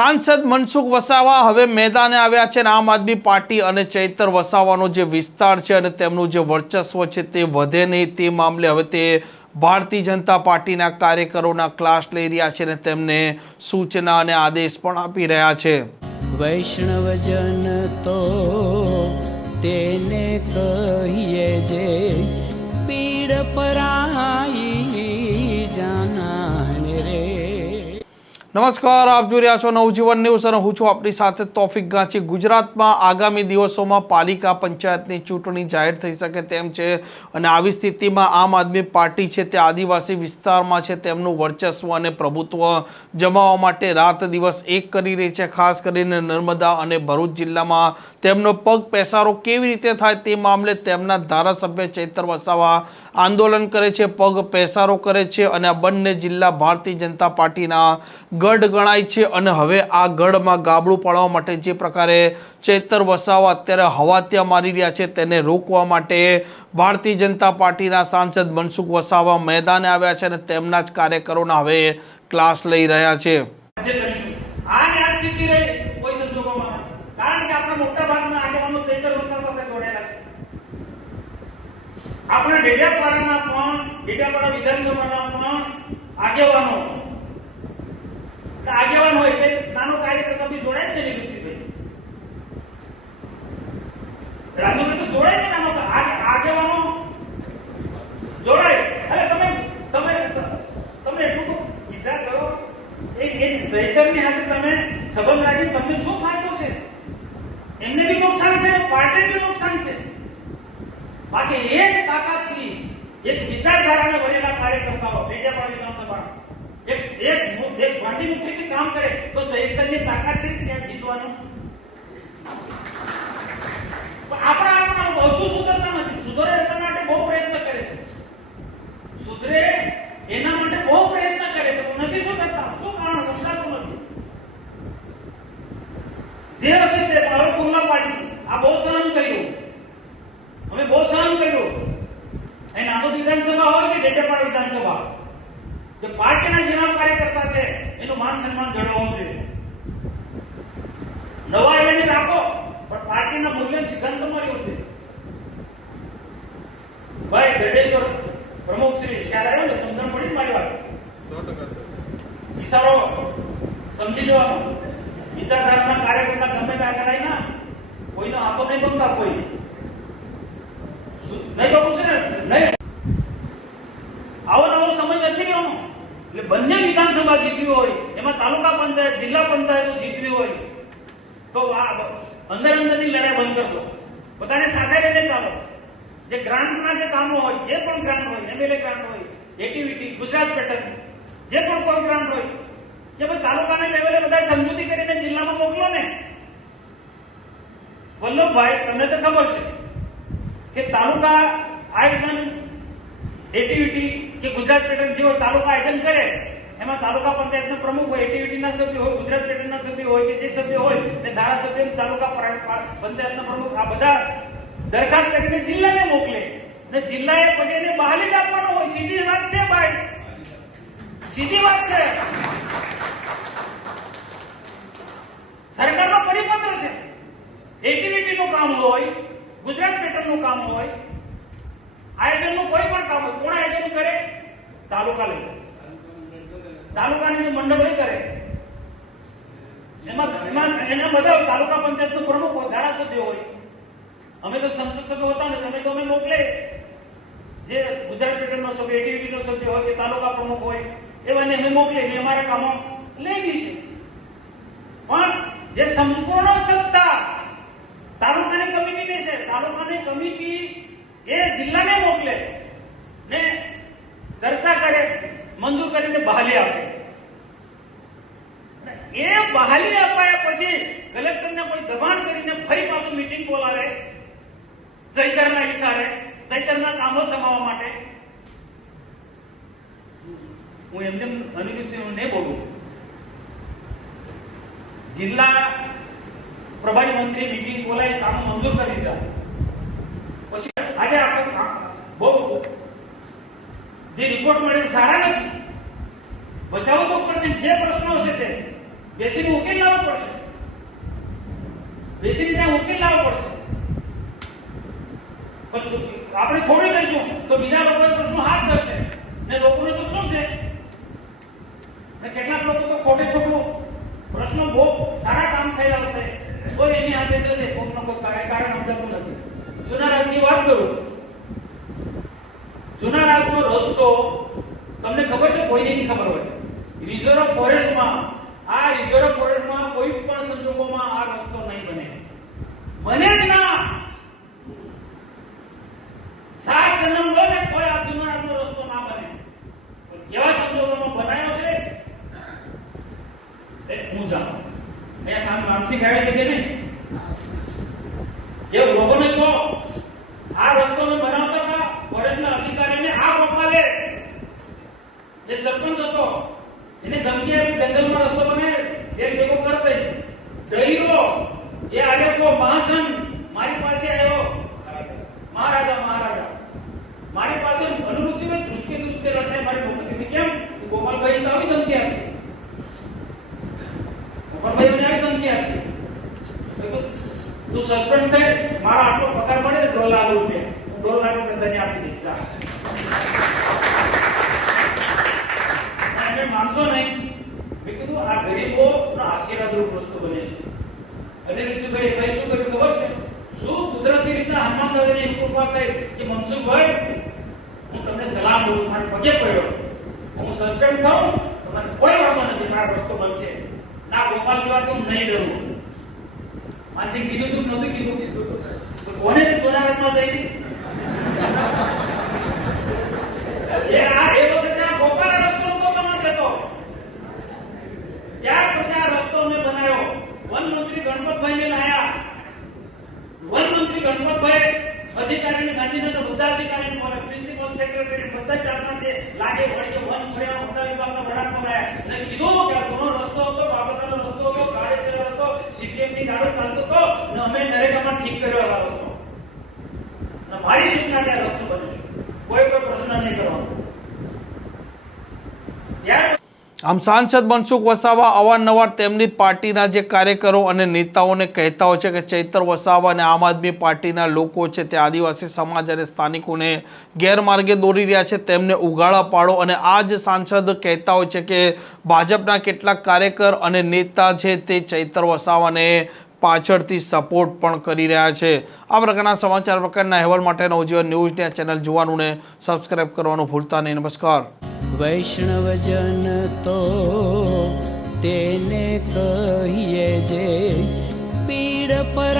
સાંસદ મનસુખ વસાવા હવે મેદાને આવ્યા છે અને આમ આદમી પાર્ટી અને ચૈતર વસાવાનો જે વિસ્તાર છે અને તેમનું જે વર્ચસ્વ છે તે વધે નહીં. તે મામલે હવે તે ભારતીય જનતા પાર્ટીના કાર્યકરોના ક્લાસ લઈ રહ્યા છે અને તેમને સૂચના અને આદેશ પણ આપી રહ્યા છે. વૈષ્ણવજન તો તેને કહીએ જે નમસ્કાર, આપ જોઈ રહ્યા છો નવજીવન ન્યૂઝ અને હું છું આપણી સાથે તોફિક ગાંચી. ગુજરાતમાં આગામી દિવસોમાં પાલિકા પંચાયતની ચૂંટણી જાહેર થઈ શકે તેમ છે અને આવી સ્થિતિમાં આમ આદમી પાર્ટી છે તે આદિવાસી વિસ્તારમાં છે તેમનું વર્ચસ્વ અને પ્રભુત્વ જમાવવા માટે રાત દિવસ એક કરી રહી છે. ખાસ કરીને નર્મદા અને ભરૂચ જિલ્લામાં તેમનો પગ પેસારો કેવી રીતે થાય તે મામલે તેમના ધારાસભ્ય ચૈતર વસાવા આંદોલન કરે છે, પગ પેસારો કરે છે અને આ બંને જિલ્લા ભારતીય જનતા પાર્ટીના ગઢ ગણાય છે અને હવે આ ગઢમાં ગાબડું પાડવા માટે જે પ્રકારે ચેતર વસાવા અત્યારે હવાત્યા મારી રહ્યા છે તેને રોકવા માટે ભારતીય જનતા પાર્ટીના સાંસદ મનસુખ વસાવા મેદાને આવ્યા છે અને તેમના જ કાર્યકરોના હવે ક્લાસ લઈ રહ્યા છે. આપણા ડેડિયાપાડાના પણ ડેડિયાપાડા વિધાનસભાના પણ આગેવાનો આગેવાન હોય એટલે નાનો કાર્યકર્તા બી જોડાય ને નિવૃત્તિભાઈ રાજુભાઈ તો જોડાય ને નાનો આગેવાનો જોડાય. અરે તમે તમે તમે એટલું તો વિચાર કરો. એ એ ચૈતન્ય હાથે તમે સંબંધ રાખી તમને શું ફાયદો છે? એમને બી નુકસાન છે, પાર્ટીને બી નુકસાન છે. બાકી એક તાકાતથી એક વિચારધારાને વરેલા કાર્યકર્તાઓ બેડિયાપાડા વિધાનસભા એક એક એક ગાંધી મુઠ્ઠીથી કામ કરે, તો ચૈતન્ય તાકાત છે ત્યાં જીતવાનું? પણ આપણા આપણા હજુ સુધરતા નથી. સુધરે એના માટે બહુ પ્રયત્ન કરે છે. સુધરે એના માટે બહુ પ્રયત્ન કરે છે પણ નથી સુધરતા. શું કારણ? સમજાતું નથી. જે હશે તે ખુલ્લા પાડી, આ બહુ સહન કર્યું. અમે બહુ સહન કર્યું. એ નાનું વિધાનસભા હોય કે ડેટાપાડ વિધાનસભા? જે પાર્ટીના જેના કાર્યકર્તા છે એનું માન સન્માન જળવાવું જોઈએ. નવા એને રાખો પણ પાર્ટીના મૂલ્ય સિદ્ધાંત તમારી હોતી ભાઈ ગરડેશ્વર પ્રમુખ શ્રી ખ્યાલ આવ્યો ને સમજણ પડી મારી વાત? ઈશારો સમજી જવાનો વિચારધારાના કાર્યકર્તા ગમે ત્યાં કરાય ના કોઈનો હાથો નહીં બનતા કોઈ શું- નહીં તો પૂછે ને નહીં આવો નવો સમય નથી રહ્યો એટલે બંને વિધાનસભા જીતવી હોય, એમાં તાલુકા પંચાયત, જિલ્લા પંચાયતો જીતવી હોય, તો અંદર અંદરની લડાઈ બંધ કરજો બધાને સાથે લઈને ચાલો. જે ગ્રાન્ટના જે કામો હોય, જે પણ ગ્રાન્ટ હોય, એમએલએ ગ્રાન્ટ હોય, એટીવીટી, ગુજરાત પેટર્ન, જે પણ કોઈ ગ્રાન્ટ હોય, કે ભાઈ તાલુકાને લેવલે બધા સમજૂતી કરીને જિલ્લામાં મોકલો ને. વલ્લભભાઈ, તમને તો ખબર છે કે તાલુકા આયોજન એટીવીટી કે ગુજરાત પેટર્ન જેવો તાલુકા આયોજન કરે, એમાં તાલુકા પંચાયતના પ્રમુખ હોય, એટીવીટીના સભ્ય હોય, ગુજરાત પેટર્નના સભ્ય હોય કે જે સભ્ય હોય તે ધારાસભ્ય તાલુકા પંચાયતના પ્રમુખ આ બધા દરખાસ્ત કરીને જિલ્લાને મોકલે. અને જિલ્લાએ પછી એને બહાલી જ આપવાનો હોય. સીધી વાત છે ભાઈ. સીધી વાત છે. સરકારનો પરિપત્ર છે. એક્ટિવિટી નું કામ હોય, ગુજરાત પેટર્નનું કામ હોય આયોજનનું કોઈ પણ કામ હોય કોણ આયોજન કરે? તાલુકા લઈ તાલુકાની જે મંડળ હોય કરે. એમાં એના બધા તાલુકા પંચાયતનો પ્રમુખ હોય, ધારાસભ્ય હોય. અમે તો સંસદ સભ્ય હતા ને, તમે તો અમે મોકલે જે ગુજરાત પેટર્નનો સભ્ય એટીવીટીનો સભ્ય હોય કે તાલુકા પ્રમુખ હોય, એવાને અમે મોકલે ને અમારા કામો લેવી છે પણ જે સંપૂર્ણ સત્તા તાલુકાની કમિટીને છે, તાલુકાની કમિટી એ જિલ્લાને મોકલે ને ચર્ચા કરે, મંજૂર કરીને બહાલી આપે. એ બહાલી અપાયા પછી કલેક્ટરને કોઈ દબાણ કરીને ફરી પાછું મીટિંગ બોલાવે ચૈતરના ઈશારે ચૈતરના કામો સમાવવા માટે. હું એમને અનિરુદ્ધસિંહ નહીં બોલું. જિલ્લા પ્રભારી મંત્રી મીટિંગ બોલાવી, કામ મંજૂર કરી દીધા. પછી બહુ જે રિપોર્ટ મળે સારા નથી. બચાવવું તો પડશે. જે પ્રશ્નો હશે તે. બેસીને ઉકેલ લાવવો પડશે. બેસીને ત્યાં ઉકેલ લાવવો પડશે. આપણે છોડી દઈશું, તો બીજા લોકો પ્રશ્નો હાથ ધરશે. ને લોકોને તો શું છે? ને કેટલાક લોકો તો ખોટે ખોટું પ્રશ્નો બહુ સારા કામ થયા હશે. તો એની હાથે જશે. કોઈકનો કોઈ કોઈક કારણ સમજાતું નથી જૂના રાજની વાત કરું. જૂના રાજનો રસ્તો તમને ખબર છે? કોઈને નહીં ખબર હોય. રિઝર્વ ફોરેસ્ટમાં, આ રિઝર્વ ફોરેસ્ટમાં કોઈ પણ સંજોગોમાં આ રસ્તો નહીં બને. બને જ ના. સાત જન્મ લો ને કોઈ આ જૂના રાજનો રસ્તો ના બને. કેવા સંજોગોમાં બનાવ્યો છે? હું જાણું. અહીંયા સામે માનસિક આવે છે કે નહીં? જે લોકોને કહો આ રસ્તો મેં બનાવતા હતા ફોરેસ્ટના અધિકારીને આ પપ્પાલે જે સરપંચ હતો એને ધમકી આપી જંગલમાં રસ્તો બને જેમ ભેગો કર દઈશ દહીરો એ આલેખો મહાસન મારી પાસે આવ્યો મહારાજા મહારાજા મારી પાસે અનુરૂપ છે ધ્રુસકે ધ્રુસકે લડશે મારી મોટી કીધી કેમ ગોપાલભાઈ તો આવી ધમકી આપી ગોપાલભાઈ મને આવી ધમકી આપી મેં કીધું, તું સસ્પેન્ડ થઈ મારા આટલો પગાર મળે દોઢ લાખ રૂપિયા દોઢ લાખ રૂપિયા તને આપી દઈશ. ના, માનશો નહીં? મેં કીધું આ ગરીબો આશીર્વાદ રૂપ વસ્તુ બને છે. અને રીતુભાઈ ભાઈ શું કર્યું ખબર છે? શું કુદરતી રીતના હનુમાન દાદાની કૃપા થઈ કે મનસુખભાઈ હું તમને સલામ દઉં મારે પગે પડ્યો. હું સસ્પેન્ડ થાઉં તમારે કોઈ વાંધો નથી મારા રસ્તો બનશે. ના ગોપાલજી વાત હું નહીં ડરું. માનસિંહ કીધું તું નહોતું કીધું. કોને તું જોનારતમાં જઈ આ એ વખતે આ રસ્તો નહોતો બનાવતો થતો ત્યાર પછી આ રસ્તો મેં બનાવ્યો. વન મંત્રી ગણપતભાઈને લાયા. વન મંત્રી ગણપતભાઈ અધિકારીને ગાંધીનગર બધા અધિકારીને બોલે પ્રિન્સિપલ સેક્રેટરી બધા જાતના જે લાગે વળગે વન ફળિયા બધા વિભાગના વડા બોલાયા અને કીધું કે જૂનો રસ્તો હતો બાબતનો રસ્તો હતો ગાડી ચલાવ હતો સીપીએમની ગાડો ચાલતો હતો, અને અમે નરેગામાં ઠીક કર્યો આ રસ્તો. અને મારી સૂચનાથી આ રસ્તો બન્યો કોઈ કોઈ પ્રશ્ન નહીં કરવાનો. ત્યાર આમ સાંસદ મનસુખ વસાવા અવારનવાર તેમની પાર્ટીના જે કાર્યકરો અને નેતાઓને કહેતા હોય છે કે ચૈતર વસાવા અને આમ આદમી પાર્ટીના લોકો છે તે આદિવાસી સમાજ અને સ્થાનિકોને ગેરમાર્ગે દોરી રહ્યા છે, તેમને ઉગાડા પાડો અને આ જ સાંસદ કહેતા હોય છે કે ભાજપના કેટલાક કાર્યકર અને નેતા છે તે ચૈતર વસાવાને પાછળથી સપોર્ટ પણ કરી રહ્યા છે. આ પ્રકારના સમાચાર પ્રકારના અહેવાલ માટે નવજીવન ન્યૂઝની આ ચેનલ જોવાનું ને સબસ્ક્રાઇબ કરવાનું ભૂલતા નહીં. નમસ્કાર. વૈષ્ણવજન તો તેને કહીએ જે પીડ પર